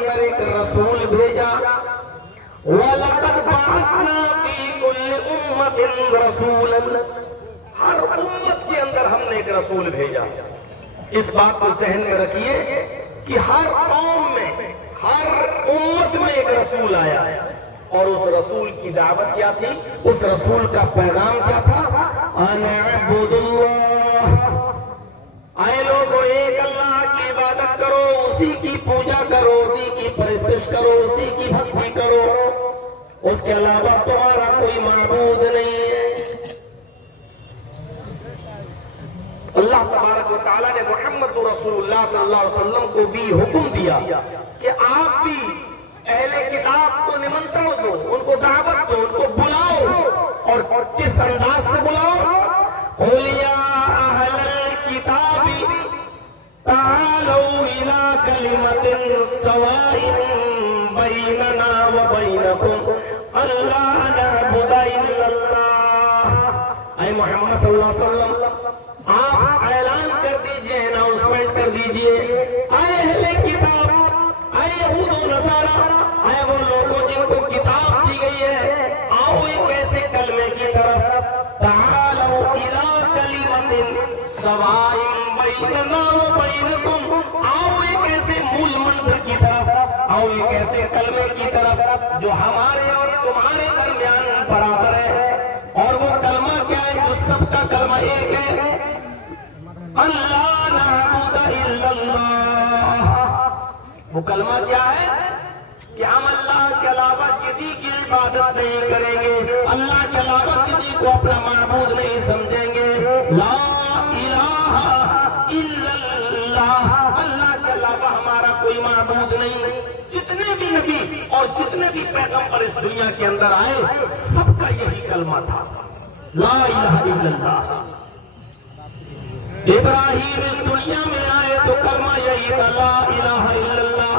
अंदर एक रसूल भेजा, वलक़द बअसना फी कुल्लि उम्मतिन रसूलन, हर उम्मत के अंदर हमने एक रसूल भेजा। इस बात को ज़हन में रखिए कि हर कौम में, हर उम्मत में एक रसूल आया, और उस रसूल की दावत क्या थी, उस रसूल का पैगाम क्या था, अनअबुदुल्लाह, आए लोगों एक अल्लाह की इबादत करो, उसी की पूजा करो, उसी की परस्तिश करो, उसी की भक्ति करो, उसके अलावा तुम्हारा कोई माबूद नहीं है। अल्लाह तबारक व तआला ने मोहम्मद रसूलुल्लाह सल्लल्लाहु अलैहि वसल्लम को भी हुक्म दिया कि आप भी अहले किताब को निमंत्रण दो, उनको दावत दो, उनको बुलाओ, और किस अंदाज से बुलाओ, क़ुल या अहलल किताबी तालू इला कलिमतिन सवाइन बैनना व बैनकुम अल्ला नअबुदा इल्लल्लाह। ऐ मोहम्मद सल्लल्लाहु अलैहि वसल्लम, आप ऐलान कर दीजिए, अनाउंसमेंट कर दीजिए, आए अहले किताब, आए यहूद व नसारा, आए वो लोगों जिनको किताब दी गई है, आओ एक ऐसे कलमे की तरफ, तालू इला कलिमतिन सवाइन बैनना व बैनकुम, आओ एक ऐसे मूल मंत्र की तरफ, आओ एक ऐसे कलमे की तरफ जो हमारे और तुम्हारे दरमियान बराबर है। और वो कलमा क्या है, जो सबका कलमा एक है, अल्लाह नअबुदा इल्लल्लाह। वो कलमा क्या है कि हम अल्लाह के अलावा किसी की इबादत नहीं करेंगे, अल्लाह के अलावा किसी को अपना माबूद नहीं समझेंगे। ला इलाहा इल्लल्लाह, अल्लाह के अलावा हमारा कोई माबूद नहीं। जितने भी नबी और जितने भी पैगंबर इस दुनिया के अंदर आए, सबका यही कलमा था, ला इलाहा इल्लल्लाह। इब्राहिम इस दुनिया में आए तो कलमा यही था, ला इलाहा इल्लल्लाह।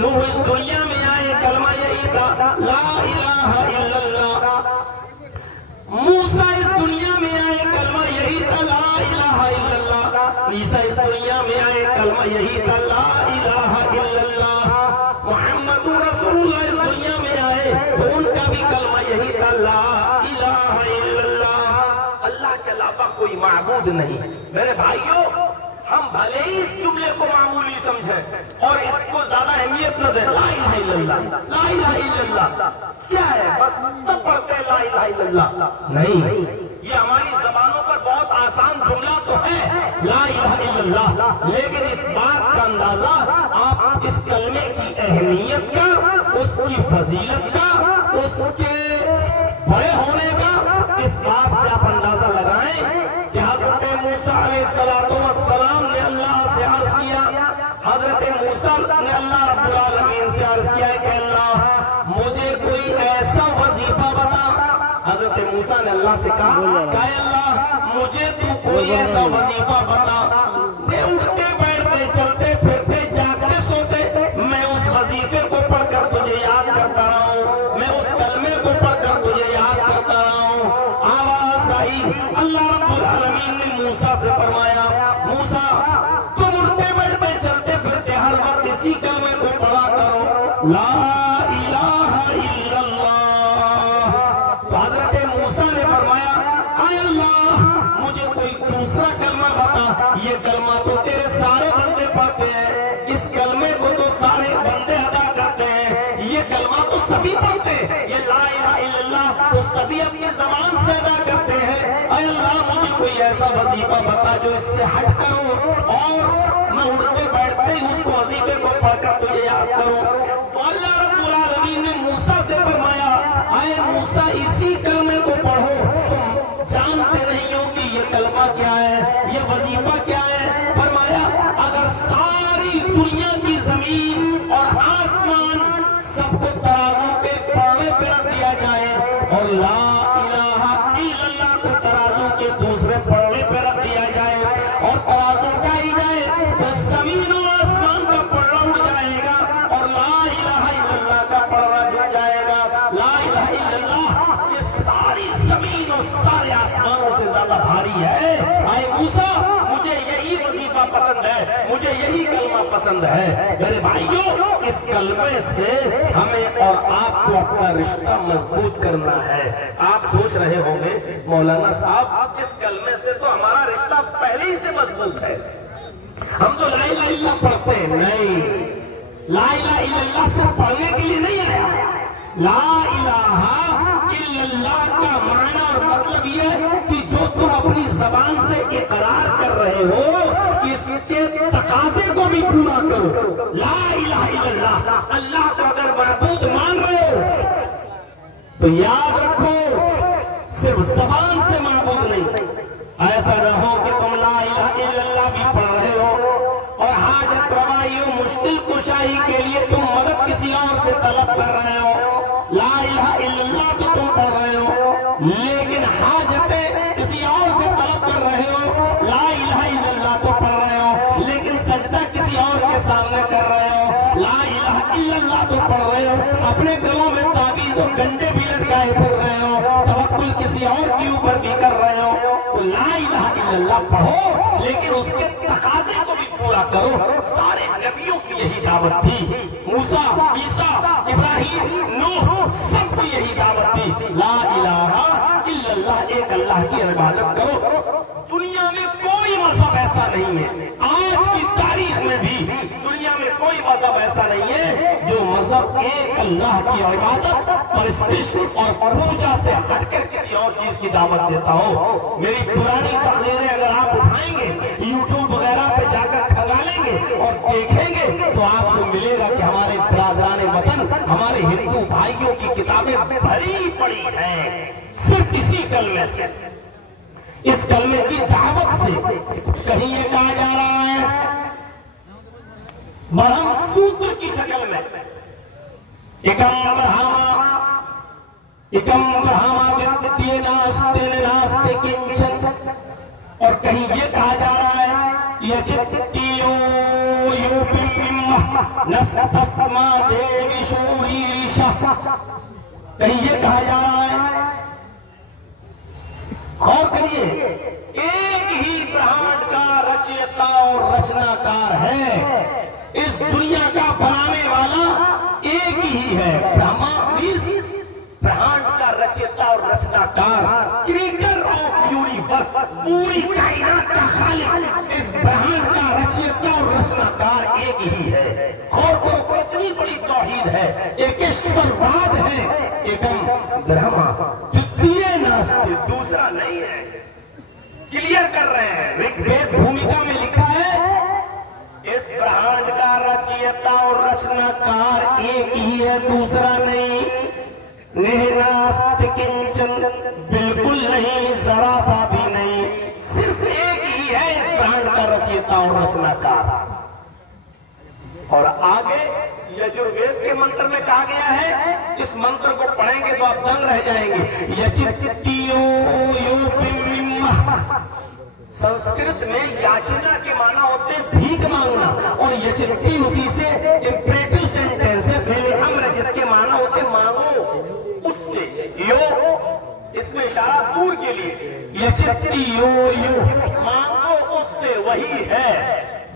नूह इस दुनिया में आए, कलमा यही था, ला इलाहा इल्लल्लाह। मूसा इस दुनिया में आए, कलमा यही था, ला इलाहा इल्लल्लाह। ईसा इस दुनिया में आए, कलमा यही था, ला इलाहा इल्लल्लाह। मोहम्मद रसूलुल्लाह इस दुनिया में आए तो उनका भी कलमा यही था, ला इलाहा इल्लल्लाह। अल्लाह के अलावा कोई माबूद नहीं। मेरे भाइयों, हम भले ही इस जुमले को मामूली समझें और इसको ज्यादा अहमियत न दें, ला इलाहा इल्लल्लाह, ला इलाहा इल्लल्लाह क्या है, बस सब पढ़ते हैं ला इलाहा इल्लल्लाह। नहीं, ये हमारी जबानों पर बहुत आसान जुमला तो है, ला इलाहा इल्लल्लाह, लेकिन इस बात का अंदाजा आप इस कलमे की अहमियत का, उसकी फजीलत का, उसके बड़े होने का, इस बात से आप अंदाजा लगाएं कि हजरत मूसा अलैहिस्सलातु वस्सलाम ने अल्लाह से अर्ज किया, हजरत मूसा ने अल्लाह रब्बुल आलमीन से अर्ज किया कि अल्लाह मुझे कोई ऐसा वजीफा बता। हजरत मूसा ने अल्लाह से कहा, अल्लाह मुझे तू कोई ऐसा वजीफा बता, उठते बैठते चलते फिरते जागते सोते मैं उस वजीफे को पढ़कर तुझे याद करता रहा हूँ, मैं उस कलमे को पढ़कर तुझे याद करता रहा हूँ। आवाज आई, अल्लाह रब्बुल आलमीन ने मूसा से फरमाया, मूसा तुम उठते बैठते चलते फिरते हर वक्त इसी कलमे को पढ़ा करो, ला इलाहा इल्लल्लाह। तो हजरत मूसा ने फरमाया, आय अल्लाह मुझे कोई दूसरा कलमा बता, ये कलमा तो तेरे सारे बंदे पढ़ते हैं, इस कलमे को तो सारे बंदे अदा करते हैं, ये कलमा तो सभी पढ़ते हैं, ये ला इलाहा इल्लल्लाह तो सभी अपनी जबान से अदा करते हैं। आय अल्लाह मुझे कोई ऐसा वजीफा बता जो इससे हट करो और मैं उठते बैठते ही उसको वजीफे को पढ़कर तुझे याद करूं। तो अल्लाह रब्बुल आलमीन ने मूसा से फरमाया, आए मूसा इसी कलमे को पढ़ो, तुम जानते नहीं हो कि ये कलमा क्या है, ये वजीफा क्या है। फरमाया, अगर सारी दुनिया की जमीन और आसमान सबको तराजू के पौड़े पे रख दिया जाए और ला इलाहा इल्लल्लाह को तराजू के दूसरे पौड़े पे रख दिया जाए और तराजू उठाई जाए तो जमीन और आसमान का पलड़ा उड़ जाएगा और ला इलाहा इल्लल्लाह का पलड़ा झुक जाएगा। ला इलाहा इल्लल्लाह ये सारी जमीन और सारे आसमानों से ज्यादा भारी है। आए मूसा मुझे यही वजीफा पसंद है, मुझे यही कलमा पसंद है। मेरे भाइयों, इस कलमे से हमें और आपको अपना रिश्ता मजबूत करना है। आप सोच रहे होंगे मौलाना साहब इस कलमे से तो हमारा रिश्ता पहले ही से मजबूत है, हम तो ला इलाहा इल्लल्लाह पढ़ते हैं। नहीं, ला इलाहा इल्लल्लाह सिर्फ पढ़ने के लिए नहीं आया। ला इलाहा इल्लल्लाह का माना और मतलब ये कि जो तुम अपनी जबान से इकरार कर रहे हो इसके तकाजे को भी पूरा करो। ला इलाहा इल्लल्लाह, अल्लाह को अगर माबूद मान रहे हो तो याद रखो सिर्फ जबान से माबूद नहीं, ऐसा न हो कि तुम ला इलाहा इल्लल्लाह भी पढ़ रहे हो और हाजत रवाई मुश्किल कुशाई के लिए तुम मदद किसी और से तलब कर रहे हो। ला इलाहा इल्लल्लाह तो तुम पढ़ रहे हो लेकिन हाजतें किसी और से तलब कर रहे हो। ला इलाहा इल्लल्लाह तो पढ़ रहे हो लेकिन सजदा किसी और के सामने कर रहे हो। ला इलाहा इल्लल्लाह तो पढ़ रहे हो, अपने गलों में ताबीज और गंडे भी लटकाए फिर रहे हो, तवक्कुल किसी और के ऊपर भी कर रहे हो। तो ला इलाहा इल्लल्लाह पढ़ो लेकिन उसके तकाजे को भी पूरा करो। सारे नबियों की यही दावत थी, मूसा, ईसा, इब्राहिम, नूह सबकी यही दावत थी। ला इलाहा इल्लल्लाह, एक अल्लाह की इबादत करो। दुनिया में कोई मजहब ऐसा नहीं है, आज की तारीख में भी दुनिया में कोई मजहब ऐसा नहीं है जो मजहब एक अल्लाह की इबादत, परस्तिश और पूजा से हटकर किसी और चीज की दावत देता हो। मेरी पुरानी तकरीरें अगर आप उठाएंगे यूट्यूब वगैरह पे जाकर खंगालेंगे और देखेंगे तो आपको मिलेगा कि हमारे बिरादरान वतन, हमारे हिंदू भाइयों की किताबें भरी पड़ी हैं सिर्फ इसी कलमे से, इस कलमे की दावत से। कहीं ये कहा जा रहा है मरहम सूत्र की शक्ल में एकम ब्रह्मा वित्तीय नास्ते नास्ते किंचन, और कहीं ये कहा जा रहा है ये चित्तियो यो बिम्बिम्मा नस्तस्मा देवी शूरी ऋषा, कहीं ये कहा जा रहा है। और करिए एक ही ब्रह्मांड का रचयिता और रचनाकार है, इस दुनिया का बनाने वाला एक ही है। ब्रह्मा ब्रह्मांड का रचयिता और रचनाकार, क्रिएटर ऑफ यूनिवर्स, पूरी कायनात का खालिक, इस ब्रह्मांड का रचयिता और रचनाकार एक ही है। और को इतनी बड़ी तौहीद है, एकेश्वरवाद है, एकम ब्रह्मा द्वितीय नास्ति, दूसरा नहीं है। क्लियर कर रहे हैं, ऋग्वेद भूमिका में लिखा है इस ब्रह्मांड का रचयिता और रचनाकार एक ही है, दूसरा नहीं। नेहनास्ति किंचन, बिल्कुल नहीं, जरा सा भी नहीं, सिर्फ एक ही है इस ब्रह्मांड का रचयिता और रचनाकार। और आगे यजुर्वेद के मंत्र में कहा गया है, इस मंत्र को पढ़ेंगे तो आप दंग रह जाएंगे। यचित्तियो यो बिम्बिम्मा, संस्कृत में याचना के माना होते भीख मांगना, और यचित्ती उसी से इंपरेटिव सेंटेंस है, फेलिखम्र, जिसके माना होते मांगो उससे, यो इसमें इशारा दूर के लिए, यचित्तियो यो मांगो उससे, वही है।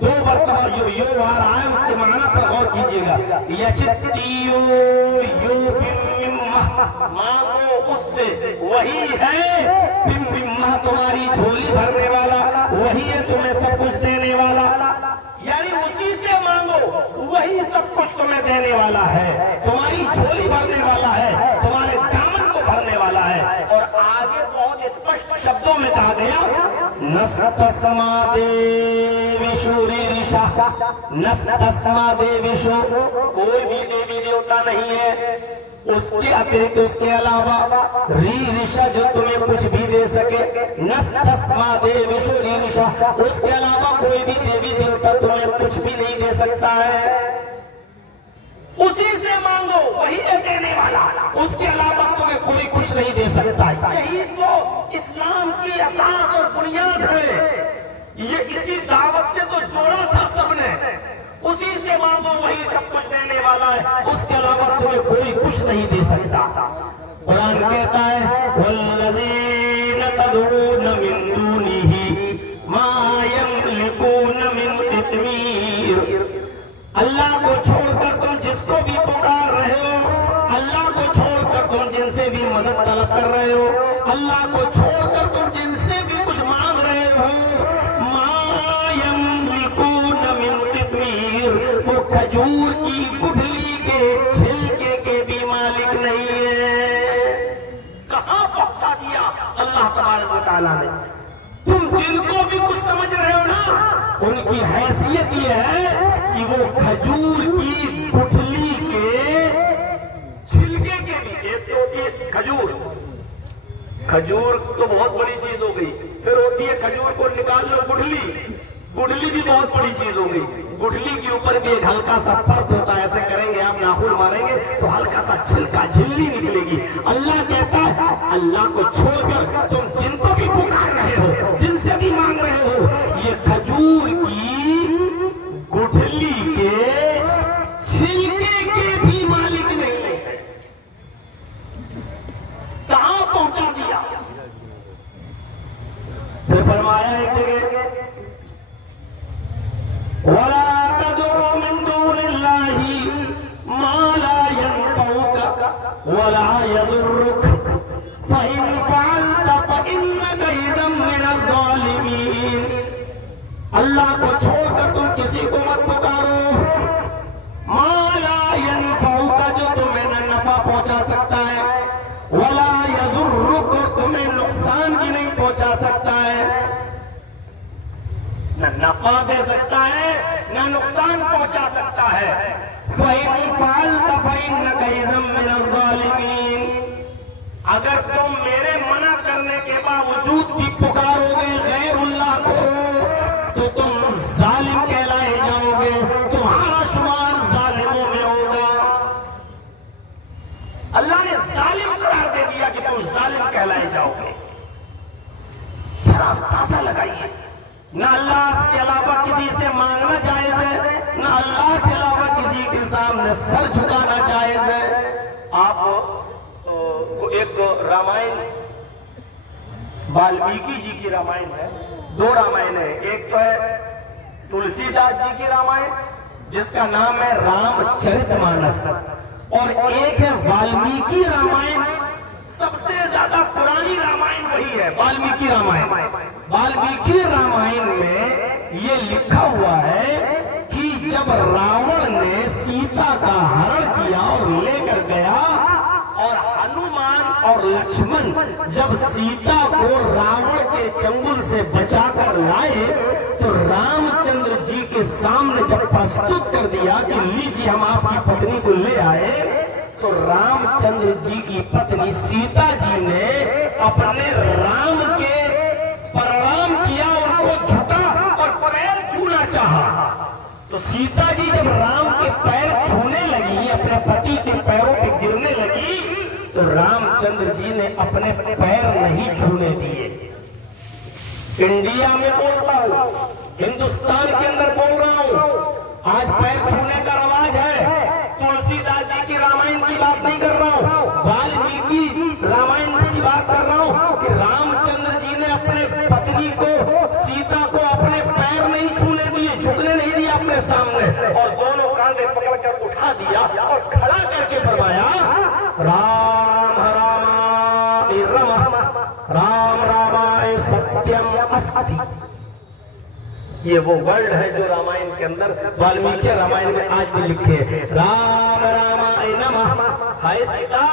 दो मरतबा जो यो आ रहा है उसके माना पर गौर कीजिएगा। यचित्तियो यो बिम्बिम्मा, मांगो उससे, वही है। बिम्बिम्मा तुम्हारी झोली भरने वाला, वही है तुम्हें सब कुछ देने वाला, यानी उसी से मांगो, वही सब कुछ तुम्हें देने वाला है, तुम्हारी झोली भरने वाला है, तुम्हारे दामन को भरने वाला है। और आगे बहुत स्पष्ट शब्दों में कहा गया, नस्तस्मा देवी शूरी ऋषा, नस्तस्मा देवी शो, कोई भी देवी देवता नहीं है उसके अतिरिक्त, उसके अलावा री ऋषा जो तुम्हें कुछ भी दे सके, नस्तस्मा देवी शूरी ऋषा, उसके अलावा कोई भी देवी देवता तुम्हें कुछ भी नहीं दे सकता है, उसी से मांगो, वही है देने वाला, उसके अलावा तुम्हें कोई कुछ नहीं दे सकता। यही तो इस्लाम की असास और बुनियाद है, ये इसी दावत से तो जोड़ा था सबने, उसी से मांगो, वही सब कुछ देने वाला है, उसके अलावा तुम्हें कोई कुछ नहीं दे सकता। कुरान कहता है वल्लज़ीना तदऊन मिन दूनिही मा यमलिकून मिन कितमीर, अल्लाह को छोड़कर तुम जिस की गुठली के छिलके के भी मालिक नहीं है। कहां पहुंचा दिया अल्लाह तबारक व तआला ने। तुम जिनको भी कुछ समझ रहे हो ना, उनकी हैसियत यह है कि वो खजूर की गुठली के छिलके के भी, एक तो होती है खजूर, खजूर तो बहुत बड़ी चीज हो गई, फिर होती है खजूर को निकाल लो गुठली, गुठली भी बहुत बड़ी चीज हो गई। गुठली के ऊपर भी एक हल्का सा परत होता है, ऐसे करेंगे आप नाखून मारेंगे तो हल्का सा छिलका झिल्ली निकलेगी। अल्लाह कहता है अल्लाह को छोड़कर तुम जिनको भी पुकार रहे हो, जिनसे भी मांग रहे हो, ये खजूर की गुठली के छिलके के भी मालिक नहीं है। कहां पहुंचा दिया। फिर फरमाया एक जगह वला तदउ मिन दूनिल्लाहि मा ला यनफउका वला यज़ुर्रुक फ़इन फ़अलत फ़इन्नका इज़म मिनज़-ज़ालिमीन। अल्लाह को छोड़कर तुम किसी को मत पुकारो। मा ला यनफउका, जो तुम्हें न नफा पहुंचा सकता है, वला यज़ुर्रुक, और तुम्हें नुकसान भी नहीं पहुंचा सकता है, न नफा दे सकता है न नुकसान पहुंचा सकता है। फ़इन फ़अलत फ़इन्नका इज़म मिनज़-ज़ालिमीन, अगर तुम मेरे मना करने के बावजूद भी पुकारोगे गैरुल्लाह को तो तुम जालिम कहलाए जाओगे, तुम्हारा शुमार जालिमों में होगा। अल्लाह ने जालिम करार दे दिया कि तुम जालिम कहलाए जाओगे। जरा अंदाजा लगाइए, न अल्लाह के अलावा किसी से मांगना जायज है, न अल्लाह के अलावा किसी के सामने सर झुकाना जायज है। आप एक रामायण, वाल्मीकि जी की रामायण है, दो रामायण है, एक तो है तुलसीदास जी की रामायण जिसका नाम है रामचरितमानस, और एक है वाल्मीकि रामायण। सबसे ज्यादा पुरानी रामायण वही है वाल्मीकि रामायण। वाल्मीकि रामायण में ये लिखा हुआ है कि जब रावण ने सीता का हरण किया और लेकर गया, और हनुमान और लक्ष्मण जब सीता को रावण के चंगुल से बचाकर लाए, तो रामचंद्र जी के सामने जब प्रस्तुत कर दिया कि लीजिए हम आपकी पत्नी को ले आए, तो रामचंद्र जी की पत्नी सीता जी ने अपने राम के प्रणाम किया, उनको झुका और पैर छूना चाहा। तो सीता जी जब राम के पैर छूने लगी, अपने पति के पैरों पे गिरने लगी, तो रामचंद्र जी ने अपने पैर नहीं छूने दिए। इंडिया में बोलता हूं, हिंदुस्तान के अंदर बोल रहा हूं, आज पैर छूने का रवाज है। तुलसीदास जी की रामायण की बात नहीं कर रहा हूं, वाल्मीकि रामायण की बात कर रहा हूं कि रामचंद्र जी ने अपने पत्नी को, सीता को, अपने पैर नहीं छूने दिए, झुकने नहीं दिया अपने सामने, और दोनों कांधे पकड़कर उठा दिया और खड़ा करके फरमाया राम रामाय रमः राम रामाय सत्यम अस्ति। ये वो वर्ड है जो रामायण के अंदर, वाल्मीकि रामायण में आज भी लिखे, राम रामाय नमः। हाय सीता,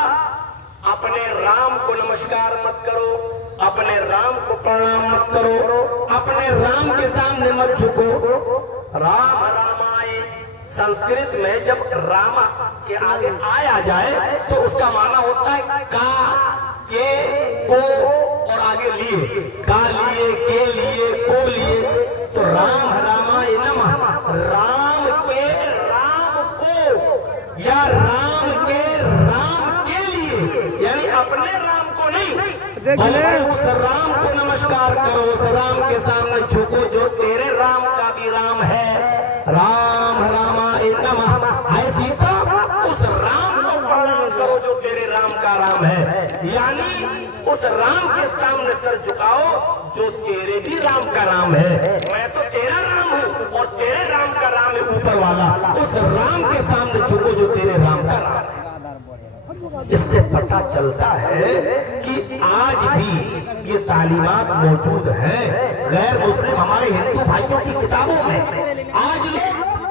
अपने राम को नमस्कार मत करो, अपने राम को प्रणाम मत करो, अपने राम के सामने मत झुको। राम रामाय, संस्कृत में जब रामा के आगे आया जाए तो उसका माना होता है का, के, को और आगे लिए, का लिए, के लिए, को लिए। तो राम रामाय नमः, राम के राम को या राम के राम के लिए, यानी अपने राम को नहीं, बल्कि उस राम को नमस्कार करो, उस राम के सामने झुको जो तेरे राम का भी राम है। राम रामाय नमः। हाय सीता, उस राम को प्रणाम करो जो तेरे राम का राम है, यानी उस राम के सामने सर झुकाओ जो तेरे भी राम का राम है। मैं तो तेरा राम हूँ और तेरे राम का राम है ऊपर वाला, उस राम के सामने झुको जो तेरे राम का राम है। इससे पता चलता है कि आज भी ये तालीमात मौजूद है गैर मुस्लिम हमारे हिंदू भाइयों की किताबों में। आज लोग